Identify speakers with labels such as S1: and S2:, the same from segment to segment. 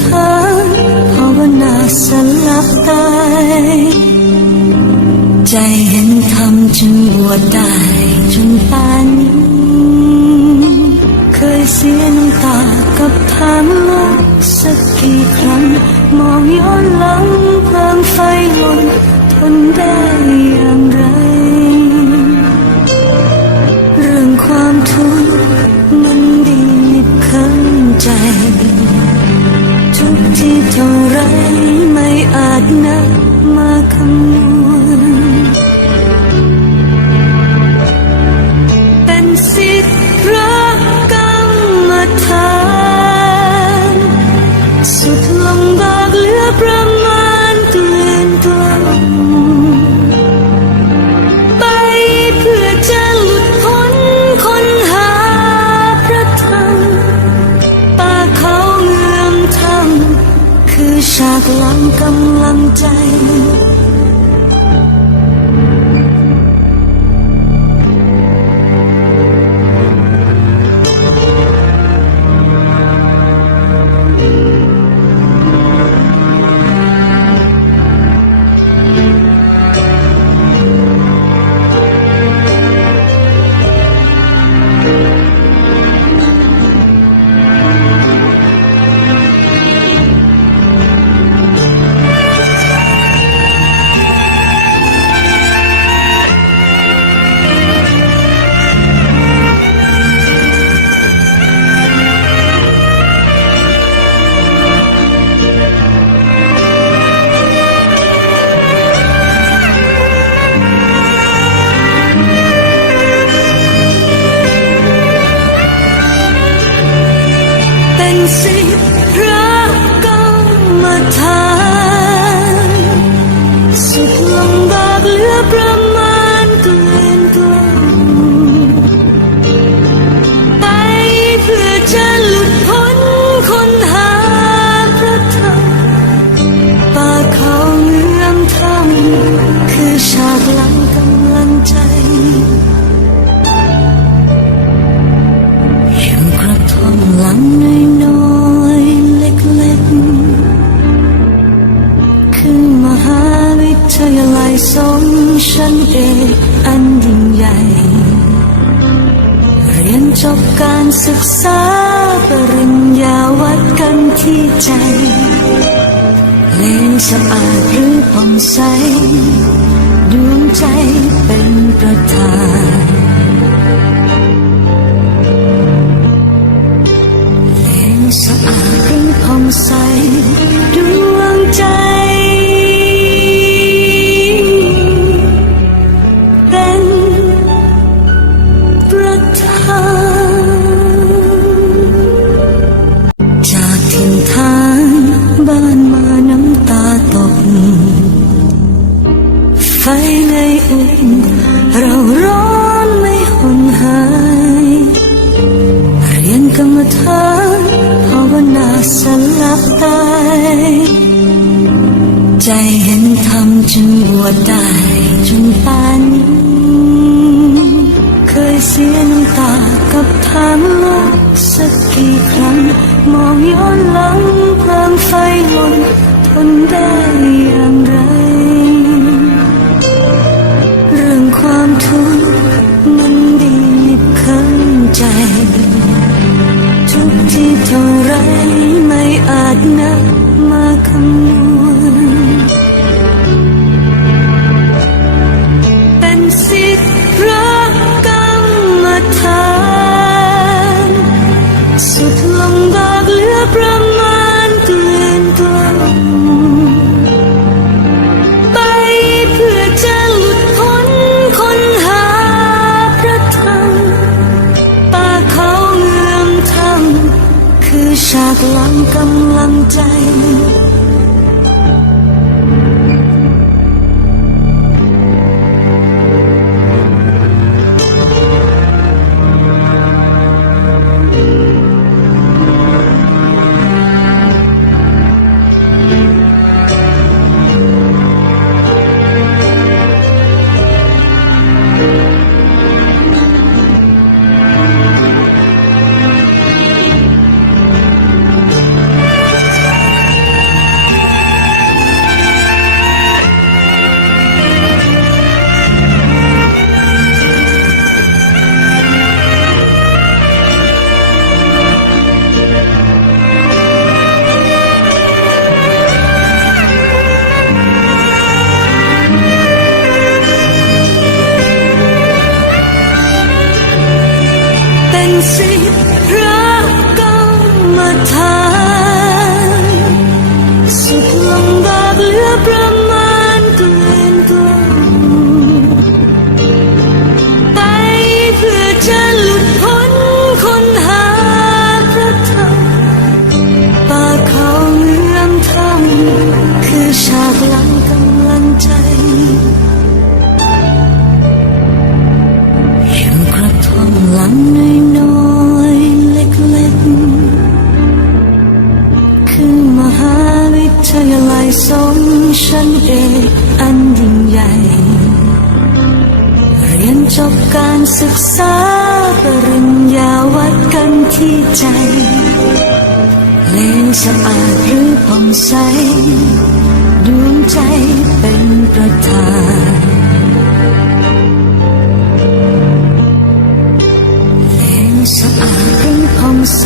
S1: ฐานภาวนาสลับตายใจเห็นธรรมจึงบวชได้จนป่านนี้เคยเสียน้ำตากับทางโลกสักกี่ครั้งมองย้อนหลังเพลิงไฟลนทนได้ สุดลำบากเหลือประมาณเกลื่อนกลาไปเพื่อจะหลุดพ้นค้นหาพระธรรมป่าเขาเงื่อมทำคือฉากหลังกำลังใจ ศึกษาปริญญาวัดกันที่ใจเลนสะอาดหรือผ่องใสดวงใจเป็นประธานเลงสะอาดหรือผ่องใส ไฟเลยอุ่นเราร้อนไม่หุนหาย เรียนกรรมฐานภาวนาสลับตายใจเห็นธรรมจึงบวชได้จนปานนี้เคยเสียน้ำตากับทางโลกสักกี่ครั้ง มองย้อนหลังเพลิงไฟลนทนได้อย่างไร ใจทุกที่เท่าไรไม่อาจนับมาคำนวณ ศึกษาปริญญาวัดกันที่ใจเลงสะอาดหรือผ่องใสดวงใจเป็นประธานเลงสะอาดหรือผ่องใส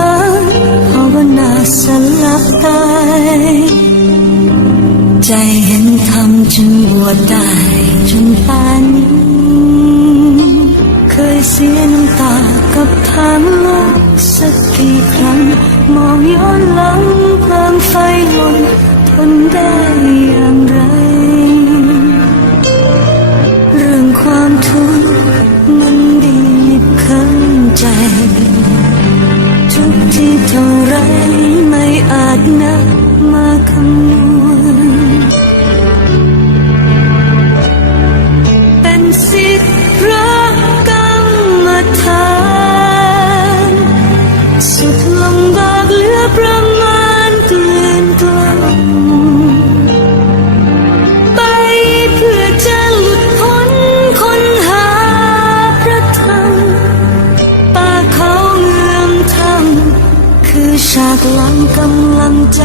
S1: าภาวนาสลับตายใจเห็นธรรมจึงบวชได้จนป่านนี้ เคยเสียน้ำตากับทางโลกสักกี่ครั้ง มองย้อนหลังเพลิงไฟลนทนได้ ฉากหลังกำลังใจ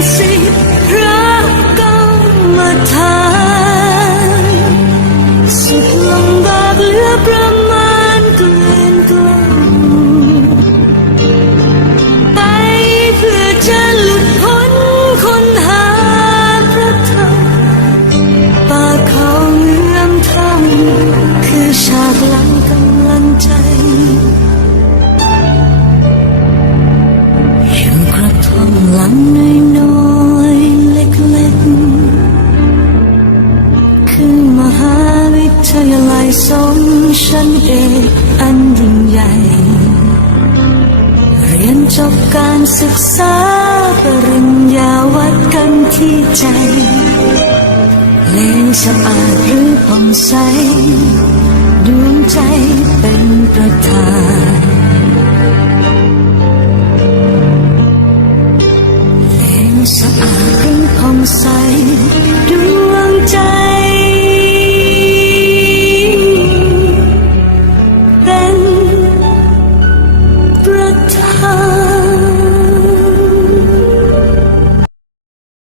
S1: เเอกอันยิ่งใหญ่ เรียนจบการศึกษาปริญญาวัดกันที่ใจเลงสะอาดหรือผ่องใส ดวงใจเป็นประธาน